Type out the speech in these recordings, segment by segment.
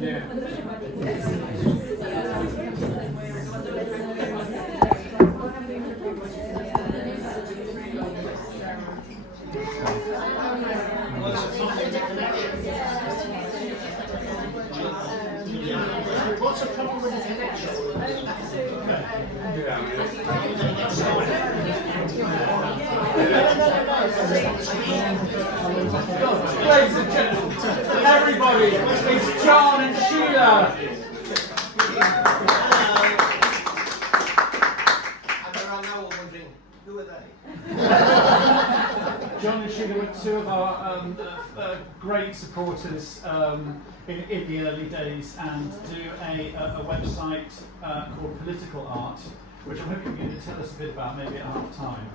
Yeah. What's the problem with the connection? Ladies and gentlemen, everybody, it's John and Sheila. Who are they? John and Sheila were two of our great supporters in the early days, and do a website called Political Art, which I'm hoping you're going to tell us a bit about, maybe at half time.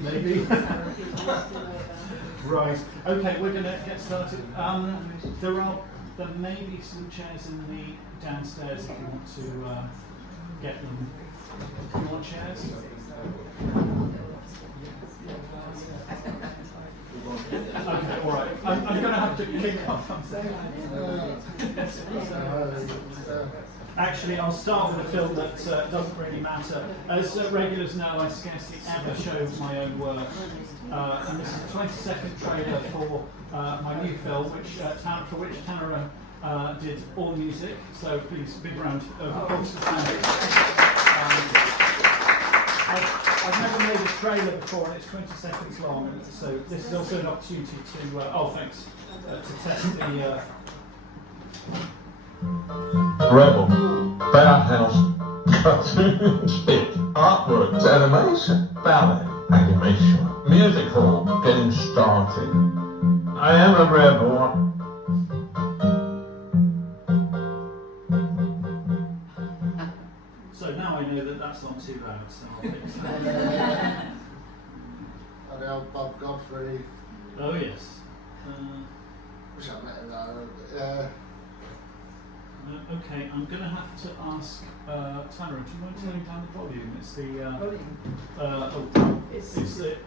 Maybe. Right. Okay, we're going to get started. There may be some chairs in the downstairs if you want to get them. Do you want chairs? Okay, all right. I'm going to have to kick off. Actually, I'll start with a film that doesn't really matter. As regulars know, I scarcely ever show my own work. And this is a 20-second trailer for my new film, for which Tanara did all music. So please, big round of applause for Tanara. I've never made a trailer before, and it's 20 seconds long, so this is also an opportunity to, to test the... Rebel, Bauhaus, cartoon, skit, artwork, animation, ballet, animation, musical, getting started. I am a rebel. So now I know that that's not too loud, so I'll fix that. And the old Bob Godfrey. Oh yes. Wish I met him now. Okay, I'm going to have to ask Tanara, do you want to turn down the volume? It's the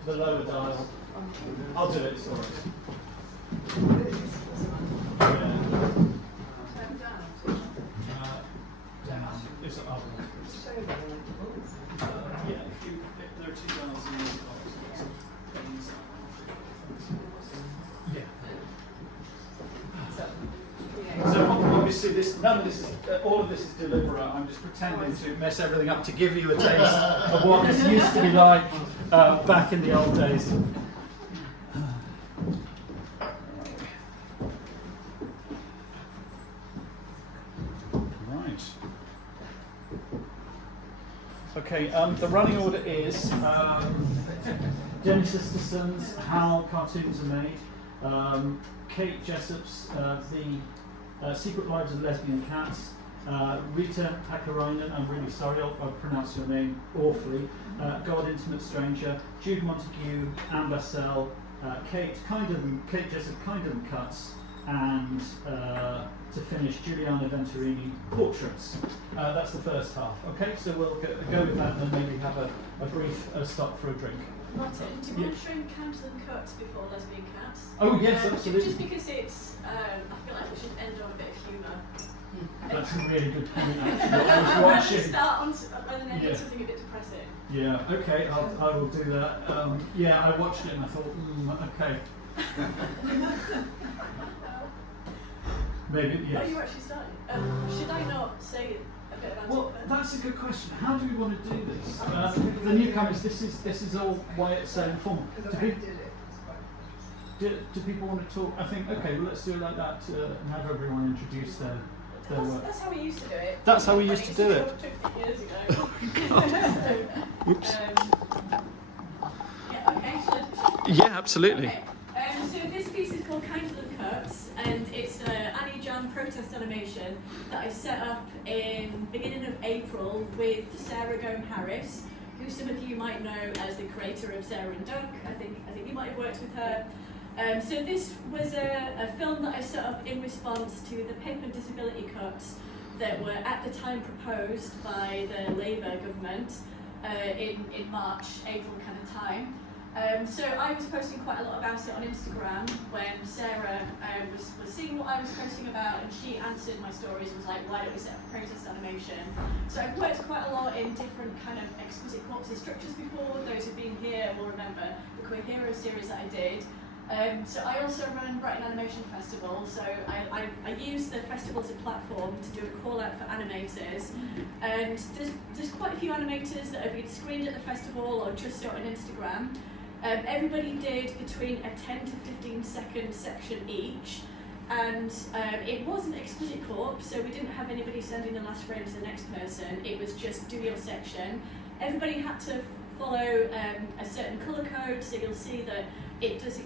the lower dial. I'll do it, it's alright. Down. It's up. Yeah, there are two dials in the box. Yeah. So obviously, all of this is deliberate. I'm just pretending to mess everything up to give you a taste of what this used to be like back in the old days. Right. Okay. The running order is Jenny Sisterson's How Cartoons Are Made. Kate Jessop's The Secret Lives of Lesbian Cats, Riitta Hakkarainen, I'm really sorry, I'll pronounce your name awfully, God Intimate Stranger, Jude Montague, Anne Bassell, Kate Jessop Kind of Cuts, and to finish, Juliana Venturini Portraits. That's the first half. Okay, so we'll go with that and then maybe have a brief stop for a drink. Martin, do you want to shrink Count and Cuts before Lesbian Cats? Oh yes, absolutely. Just because it's, I feel like we should end on a bit of humour. That's a really good point, actually. I was watching. Start on and then end on something a bit depressing. Yeah, okay, I will do that. Yeah, I watched it and I thought, okay. Maybe, yes. Oh, you actually started? Should I not say a bit about Well, it? that's a good question. How do we want to do this? The newcomers, this is all why it's so informal. Do people want to talk? I think, okay, well, let's do it like that and have everyone introduce their work. That's how we used to do it. That's how we used to do it. 50 years ago. Oops. Yeah, okay. Yeah, absolutely. Okay. So this piece is called Kind of Cuts, and it's an Annie Jam protest animation that I set up in beginning of April with Sarah Gome-Harris, who some of you might know as the creator of Sarah and Dunk. I think you might have worked with her. So this was a film that I set up in response to the PIP and disability cuts that were at the time proposed by the Labour government in March, April kind of time. So I was posting quite a lot about it on Instagram when Sarah was seeing what I was posting about, and she answered my stories and was like, why don't we set up a protest animation? So I've worked quite a lot in different kind of exquisite corpses structures before. Those who've been here will remember the Queer Hero series that I did. So I also run Brighton Animation Festival, so I use the festival as a platform to do a call out for animators, and there's quite a few animators that have either screened at the festival or just started on Instagram. Everybody did between a 10 to 15 second section each, and it wasn't explicit corp, so we didn't have anybody sending the last frame to the next person. It was just do your section. Everybody had to follow a certain colour code, so you'll see that it does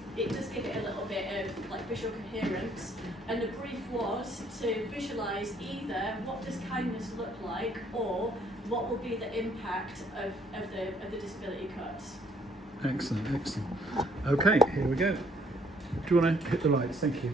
give it a little bit of like visual coherence, and the brief was to visualise either what does kindness look like or what will be the impact of the disability cuts. Excellent, excellent. Okay, here we go. Do you want to hit the lights? Thank you.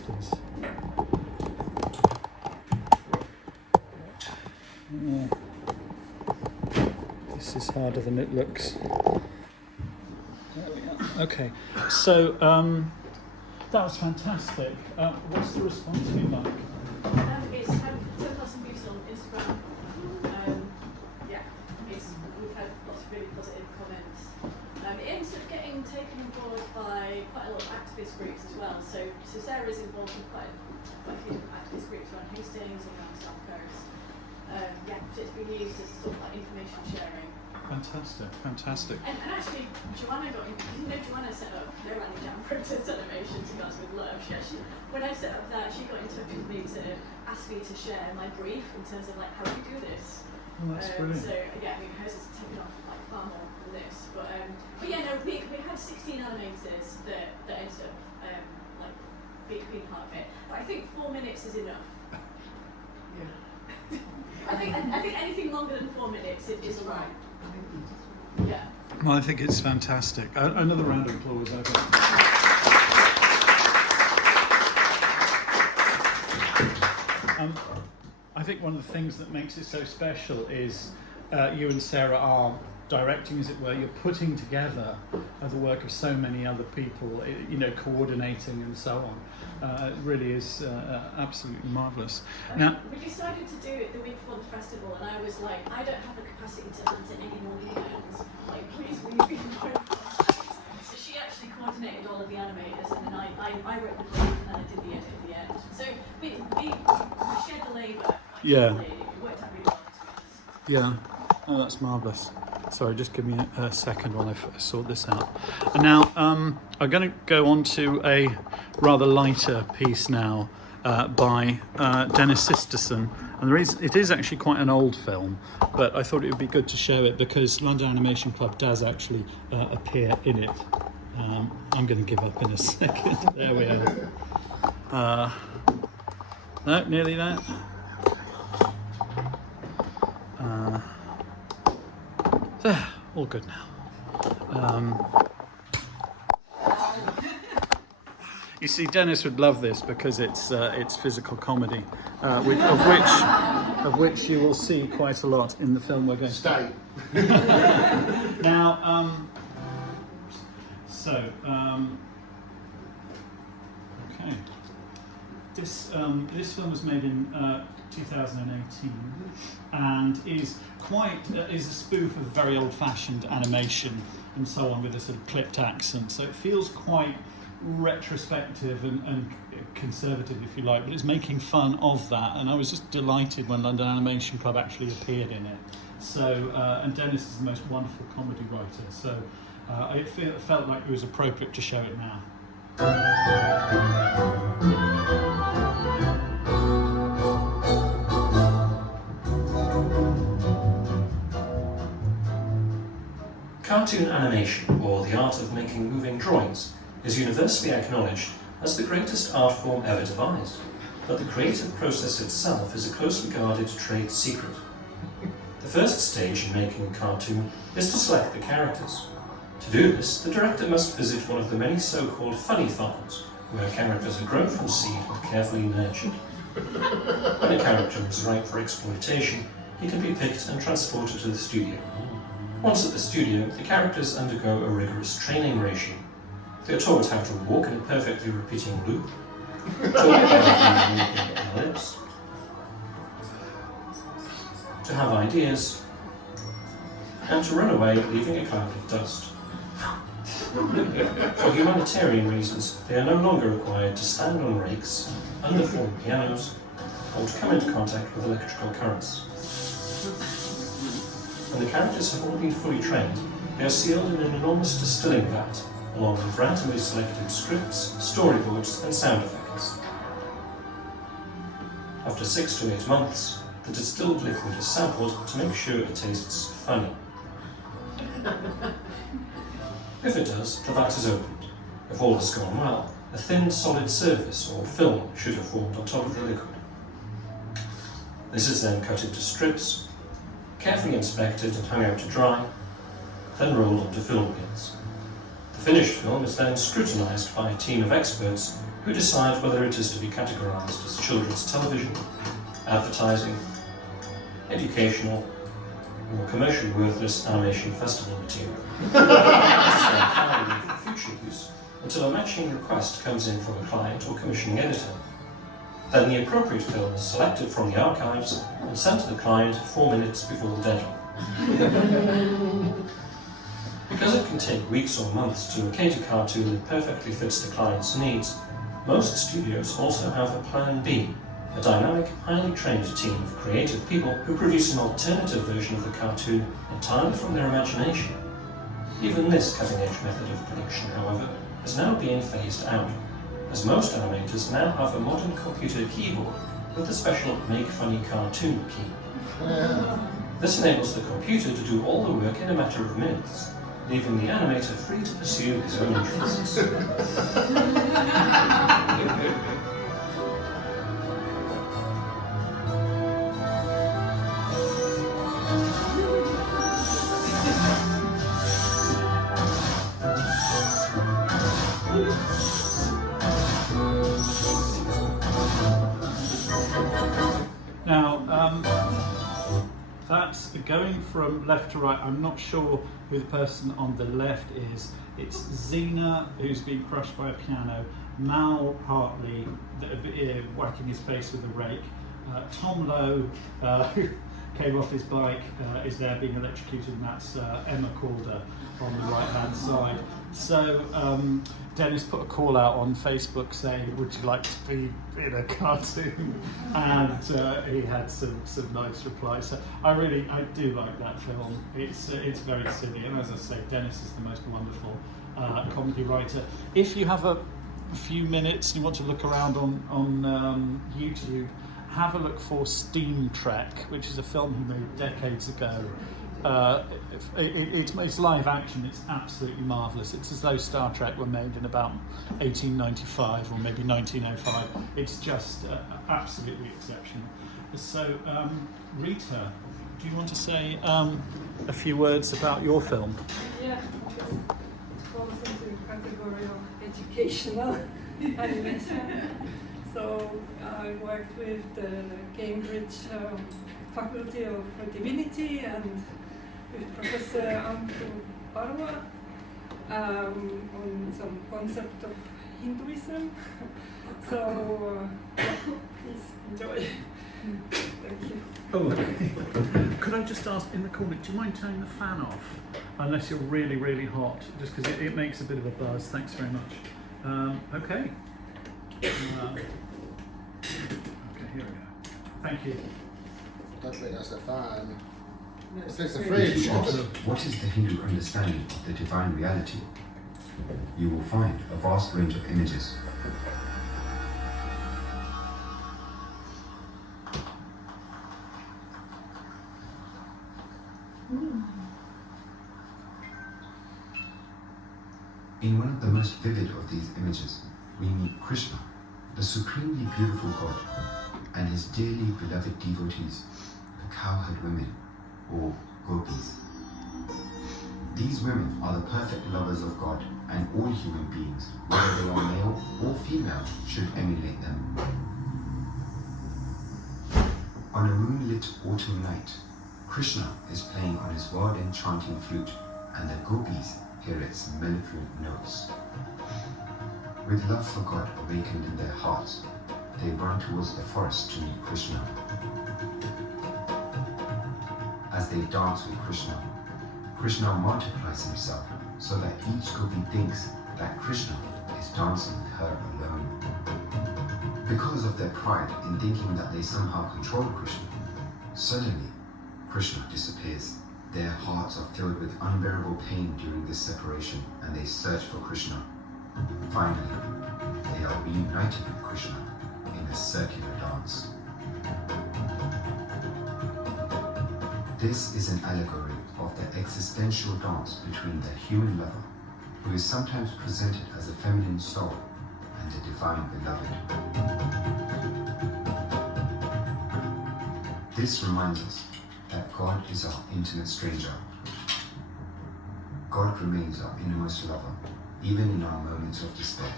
please. This is harder than it looks. There we are. Okay, so that was fantastic. What's the response been like? It's 10,000 views on Instagram. Yeah, we've had lots of really positive comments. It ends up getting taken on board by quite a lot of activist groups as well. So Sarah's involved in quite a few different activist groups around Hastings and around the South Coast. Yeah, so it's been used as sort of like information sharing. Fantastic. And actually, Joanna Joanna set up her anti-jam protest animation to Guns with Love. When I set up that, she got in touch with me to ask me to share my brief in terms of like how do you do this. Oh, that's brilliant. So yeah, I mean hers has taken off like far more than this. But yeah, no, we had 16 animators that ended up like being part of it. But I think 4 minutes is enough. Yeah. I think anything longer than 4 minutes is right. Yeah. Well, I think it's fantastic. Another round of applause, I think. I think one of the things that makes it so special is you and Sarah are directing, as it were. You're putting together the work of so many other people, coordinating and so on. It really is absolutely marvellous. Now, we decided to do it the week before the festival, and I was like, I don't have the capacity to hunt it any more weekends. Like, please, will you be involved? So she actually coordinated all of the animators, and then I wrote the brief, and then I did the edit at the end. So we shared the labour. Yeah. It worked out really well, to be honest. yeah, oh, that's marvellous. Sorry, just give me a second while I sort this out. And now I'm going to go on to a rather lighter piece now by Dennis Sisterson. And the reason, it is actually quite an old film, but I thought it would be good to show it because London Animation Club does actually appear in it. I'm going to give up in a second. There we are. No, nearly there. There, all good now. You see, Dennis would love this because it's physical comedy, of which you will see quite a lot in the film we're going to Stay. now. Okay. This film was made in 2018 and is a spoof of very old-fashioned animation and so on, with a sort of clipped accent. So it feels quite retrospective and conservative, if you like, but it's making fun of that. And I was just delighted when London Animation Club actually appeared in it. So and Dennis is the most wonderful comedy writer. So it felt like it was appropriate to show it now. Cartoon animation, or the art of making moving drawings, is universally acknowledged as the greatest art form ever devised, but the creative process itself is a closely guarded trade secret. The first stage in making a cartoon is to select the characters. To do this, the director must visit one of the many so-called funny farms, where characters are grown from seed and carefully nurtured. When a character is ripe for exploitation, he can be picked and transported to the studio. Once at the studio, the characters undergo a rigorous training regime. They are taught how to walk in a perfectly repeating loop, taught how to move their lips, to have ideas, and to run away leaving a cloud of dust. For humanitarian reasons, they are no longer required to stand on rakes, underform pianos, or to come into contact with electrical currents. When the characters have all been fully trained, they are sealed in an enormous distilling vat, along with randomly selected scripts, storyboards, and sound effects. After 6 to 8 months, the distilled liquid is sampled to make sure it tastes funny. If it does, the vat is opened. If all has gone well, a thin, solid surface or film should have formed on top of the liquid. This is then cut into strips, carefully inspected and hung out to dry, then rolled onto film pins. The finished film is then scrutinised by a team of experts who decide whether it is to be categorized as children's television, advertising, educational, or commercially worthless animation festival material. Necessary for future use until a matching request comes in from a client or commissioning editor. Then the appropriate film is selected from the archives and sent to the client 4 minutes before the deadline. Because it can take weeks or months to locate a cartoon that perfectly fits the client's needs, most studios also have a Plan B, a dynamic, highly trained team of creative people who produce an alternative version of the cartoon entirely from their imagination. Even this cutting-edge method of production, however, is now being phased out, as most animators now have a modern computer keyboard with the special Make Funny Cartoon key. This enables the computer to do all the work in a matter of minutes, leaving the animator free to pursue his own interests. That's going from left to right. I'm not sure who the person on the left is. It's Xena, who's been crushed by a piano, Mal Hartley, whacking his face with a rake, Tom Lowe, who came off his bike, is there being electrocuted, and that's Emma Calder on the right-hand side. So Dennis put a call out on Facebook saying, would you like to be in a cartoon? And he had some nice replies. So I do like that film. It's very silly, and as I say, Dennis is the most wonderful comedy writer. If you have a few minutes and you want to look around on YouTube, have a look for Steam Trek, which is a film he made decades ago. It's live action. It's absolutely marvellous. It's as though Star Trek were made in about 1895 or maybe 1905. It's just absolutely exceptional. So, Riitta, do you want to say a few words about your film? Yeah, it falls into the category of educational animation. So I worked with the Cambridge Faculty of Divinity and with Professor Antu Parwa on some concept of Hinduism. So please enjoy. Thank you. Oh, okay. Could I just ask in the corner, do you mind turning the fan off? Unless you're really, really hot, just because it makes a bit of a buzz. Thanks very much. Okay. Okay, here we go. Thank you. I don't think that's a fan. No, It's a If fridge. you ask, what is the Hindu understanding of the divine reality? You will find a vast range of images. In one of the most vivid of these images, we meet Krishna, the supremely beautiful God, and his dearly beloved devotees, the cowherd women, or gopis. These women are the perfect lovers of God, and all human beings, whether they are male or female, should emulate them. On a moonlit autumn night, Krishna is playing on his wild enchanting flute, and the gopis hear its mellifluent notes. With love for God awakened in their hearts, they run towards the forest to meet Krishna. As they dance with Krishna, Krishna multiplies himself so that each gopi thinks that Krishna is dancing with her alone. Because of their pride in thinking that they somehow control Krishna, suddenly Krishna disappears. Their hearts are filled with unbearable pain during this separation, and they search for Krishna. Finally, they are reunited with Krishna in a circular dance. This is an allegory of the existential dance between the human lover, who is sometimes presented as a feminine soul, and the divine beloved. This reminds us that God is our intimate stranger. God remains our innermost lover, even in our moments of despair.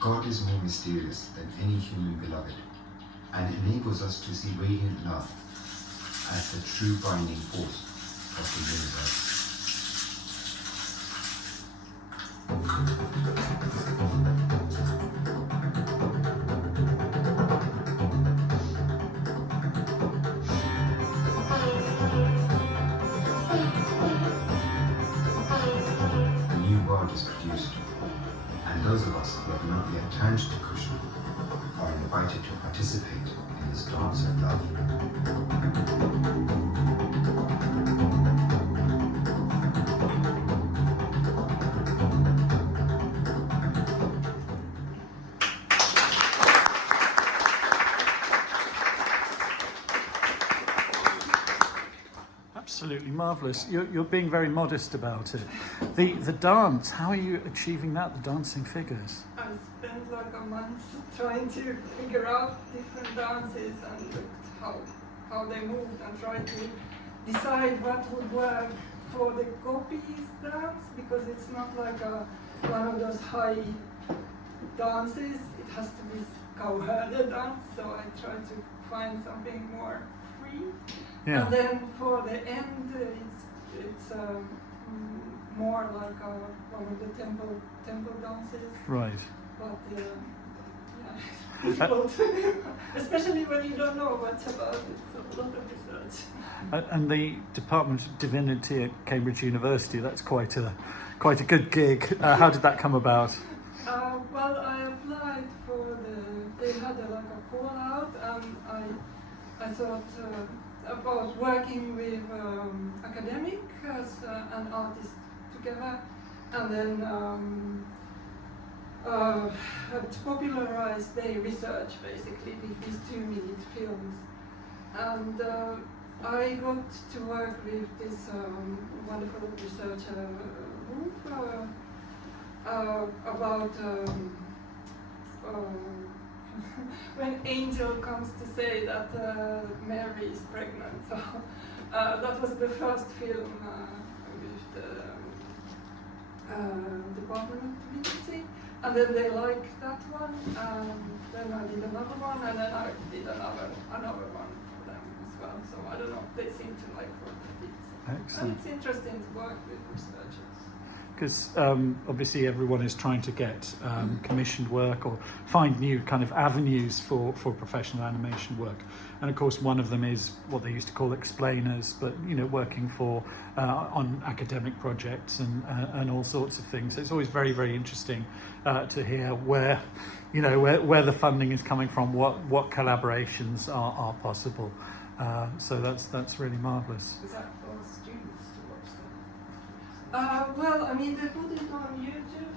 God is more mysterious than any human beloved and enables us to see radiant love as the true binding force of the universe. A new world is produced, and those of us who have not yet turned to Krishna are invited to participate in this dance of love. Absolutely marvellous. You're being very modest about it. The dance, how are you achieving that, the dancing figures? I spent like a month trying to figure out different dances and looked how they moved and tried to decide what would work for the copies dance, because it's not like one of those high dances. It has to be cowherded dance, so I tried to find something more free. Yeah. And then for the end, it's more like one of the temple dances. Right. But yeah, difficult, especially when you don't know much about it. So a lot of research. And the Department of Divinity at Cambridge University, that's quite a good gig. How did that come about? Well, I applied for they had like a call out, and I thought about working with academic as an artist together, and then to popularize their research basically with these 2-minute films. And I got to work with this wonderful researcher group about when Angel comes to say that Mary is pregnant. So that was the first film with the Department of Divinity, and then they liked that one, and then I did another one, and then I did another one for them as well. So I don't know, they seem to like what I did. Excellent. And it's interesting to work with researchers. Because obviously everyone is trying to get commissioned work or find new kind of avenues for professional animation work. And of course one of them is what they used to call explainers, but working for on academic projects and all sorts of things. So it's always very, very interesting to hear where the funding is coming from, what collaborations are possible. So that's really marvellous. Is that for students to watch them? Well, I mean, they put it on YouTube,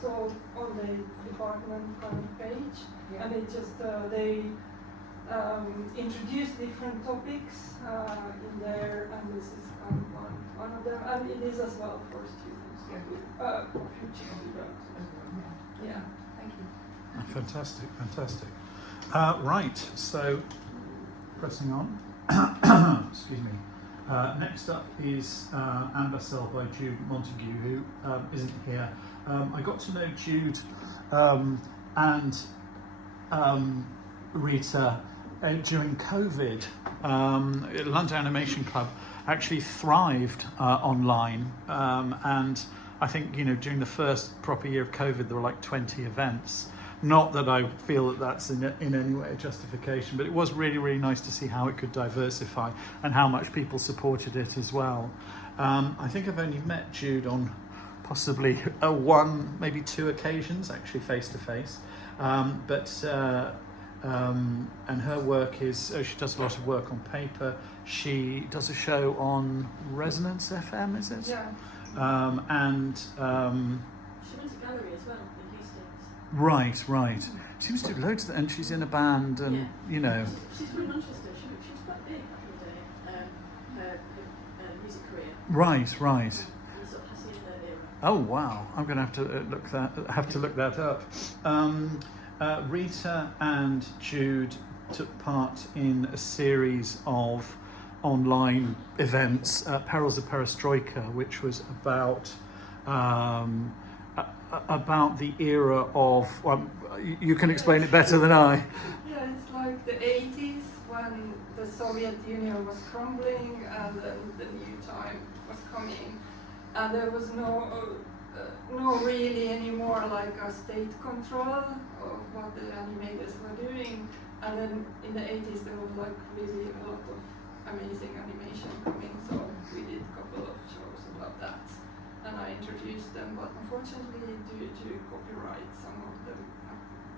so on the department kind of page, and it just they introduce different topics in there, and this is one of them, and it is as well for students, for future students. Yeah, thank you. Fantastic. Right, so pressing on. Excuse me. Next up is Anne Bassell by Jude Montague, who isn't here. I got to know Jude and Riitta during COVID. London Animation Club actually thrived online, and I think during the first proper year of COVID there were like 20 events. Not that I feel that that's in any way a justification, but it was really, really nice to see how it could diversify and how much people supported it as well. I think I've only met Jude on possibly one, maybe two occasions, actually face to face. And her work is, she does a lot of work on paper. She does a show on Resonance FM, is it? Yeah. She runs a gallery as well in Hastings. Right. She seems to do loads of that, and she's in a band, and She's from Manchester. She was quite big back in the day. Her music career. Right. Sort of Hacienda era. Oh wow! I'm going to have to look that up. Riitta and Jude took part in a series of online events, Perils of Perestroika, which was about about the era of. You can explain it better than I. Yeah, it's like the 80s when the Soviet Union was crumbling and then the new time was coming, and there was no really anymore like a state control of what the animators were doing. And then in the 80s there was like really a lot of amazing animation coming, so we did a couple of shows about that, and I introduced them, but unfortunately due to copyright some of them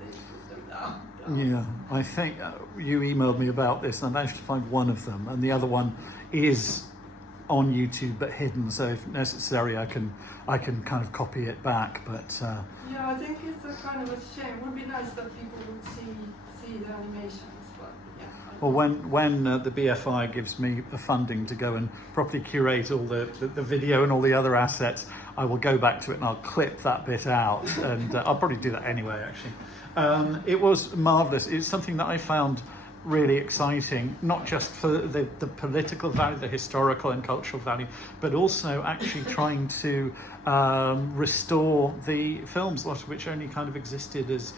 they put them down. Yeah, I think you emailed me about this, and I managed to find one of them, and the other one is on YouTube but hidden. So if necessary, I can kind of copy it back. But yeah, I think it's a kind of a shame. It would be nice that people would see the animations, but yeah. well, when the BFI gives me the funding to go and properly curate all the video and all the other assets, I will go back to it and I'll clip that bit out, and I'll probably do that anyway. Actually, it was marvelous. It's something that I found really exciting, not just for the political value, the historical and cultural value, but also actually trying to restore the films, a lot of which only kind of existed as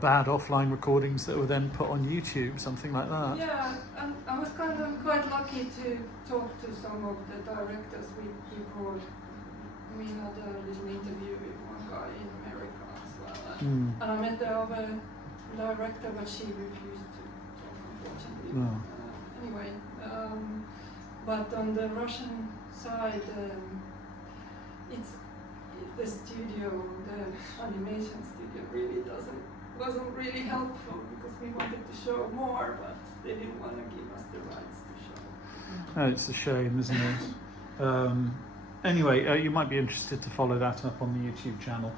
bad offline recordings that were then put on YouTube, something like that. Yeah, and I was kind of quite lucky to talk to some of the directors we had a little interview with one guy in America as well, and I met the other director, but she refused to talk, unfortunately. Oh. Anyway, but on the Russian side, it's the studio, the animation studio really wasn't really helpful, because we wanted to show more, but they didn't want to give us the rights to show. Oh, it's a shame, isn't it? Anyway, you might be interested to follow that up on the YouTube channel.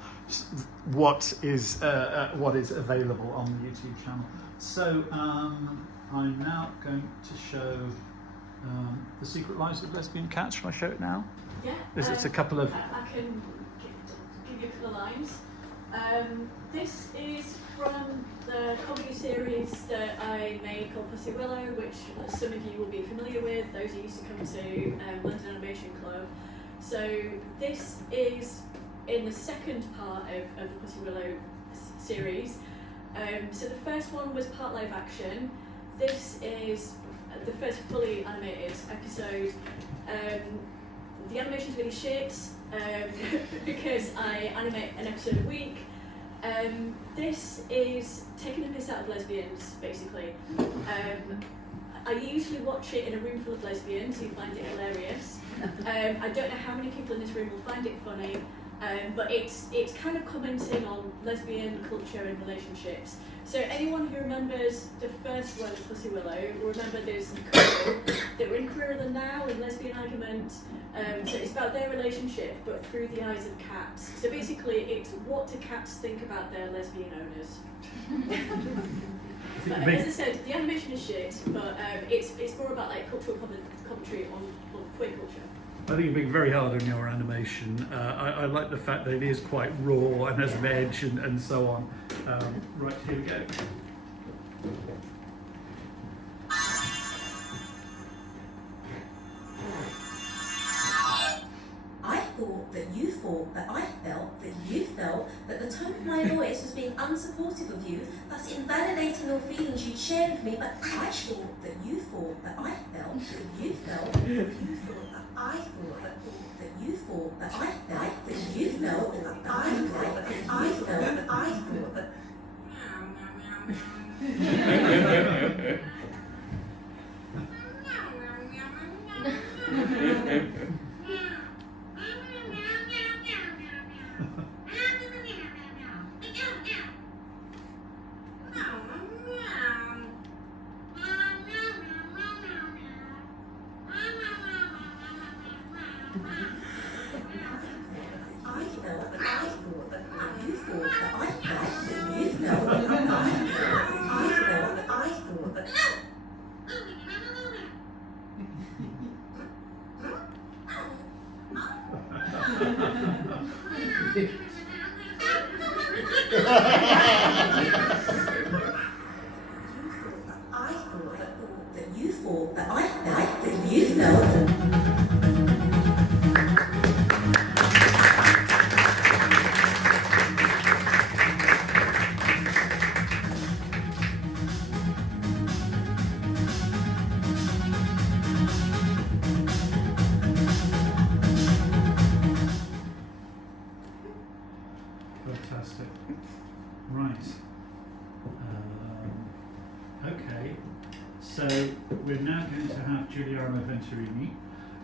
What is available on the YouTube channel? So I'm now going to show The Secret Lives of Lesbian Cats. Shall I show it now? Yeah. It's a couple of. I can give you a couple of lines. This is from the comedy series that I made called Pussy Willow, which some of you will be familiar with, those who used to come to London Animation Club. So this is in the second part of the Pussy Willow series. So the first one was part live action. This is the first fully animated episode. The animation's really shit because I animate an episode a week. This is taking the piss out of lesbians, basically. I usually watch it in a room full of lesbians who find it hilarious. I don't know how many people in this room will find it funny, but it's kind of commenting on lesbian culture and relationships. So anyone who remembers the first one, Pussy Willow, will remember there's a couple that were in Queerer Than Now in Lesbian Argument. So it's about their relationship, but through the eyes of cats. So basically, it's what do cats think about their lesbian owners. But as I said, the animation is shit, but it's more about like cultural commentary on queer culture. I think you're being very hard on your animation. I like the fact that it is quite raw and has an edge and so on. Right, here we go. I thought that you thought that I felt that you felt that the tone of my voice was being unsupportive of you, thus invalidating your feelings you'd shared with me, but I thought that you thought that I felt that you felt that you thought that I thought that you thought that I felt that you felt that I felt that I felt that I thought that So we're now going to have Juliana Venturini,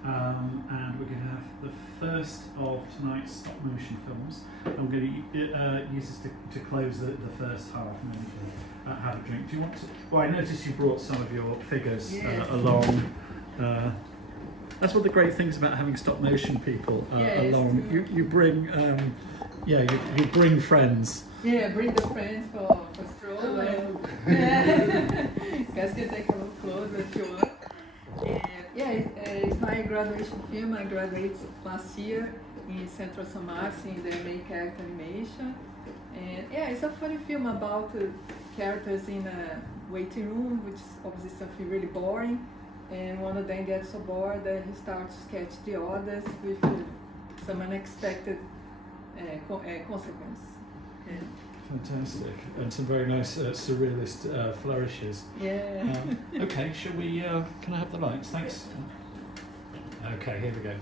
and we're going to have the first of tonight's stop motion films. And we're going to use this to close the first half, and then we can have a drink. Do you want to? Well, I noticed you brought some of your figures along. That's one of the great things about having stop motion people along. You bring, you bring friends. Yeah, bring the friends for stroll. Guys can take a look closer if you want. It's my graduation film. I graduated last year in Central São Max in the main character animation. And it's a funny film about characters in a waiting room, which is obviously something really boring. And one of them gets so bored that he starts to sketch the others with some unexpected consequences. Yeah. Fantastic, and some very nice surrealist flourishes. Yeah. Okay, shall we? Can I have the lights? Thanks. Okay, here we go.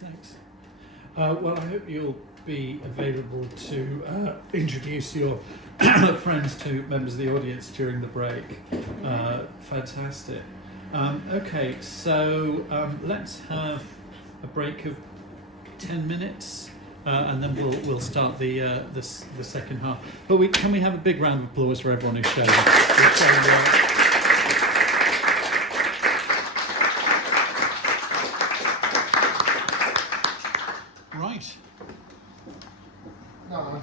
Thanks. Well, I hope you'll be available to introduce your friends to members of the audience during the break. Fantastic. Okay, so let's have a break of 10 minutes, and then we'll start the second half. But can we have a big round of applause for everyone who showed up?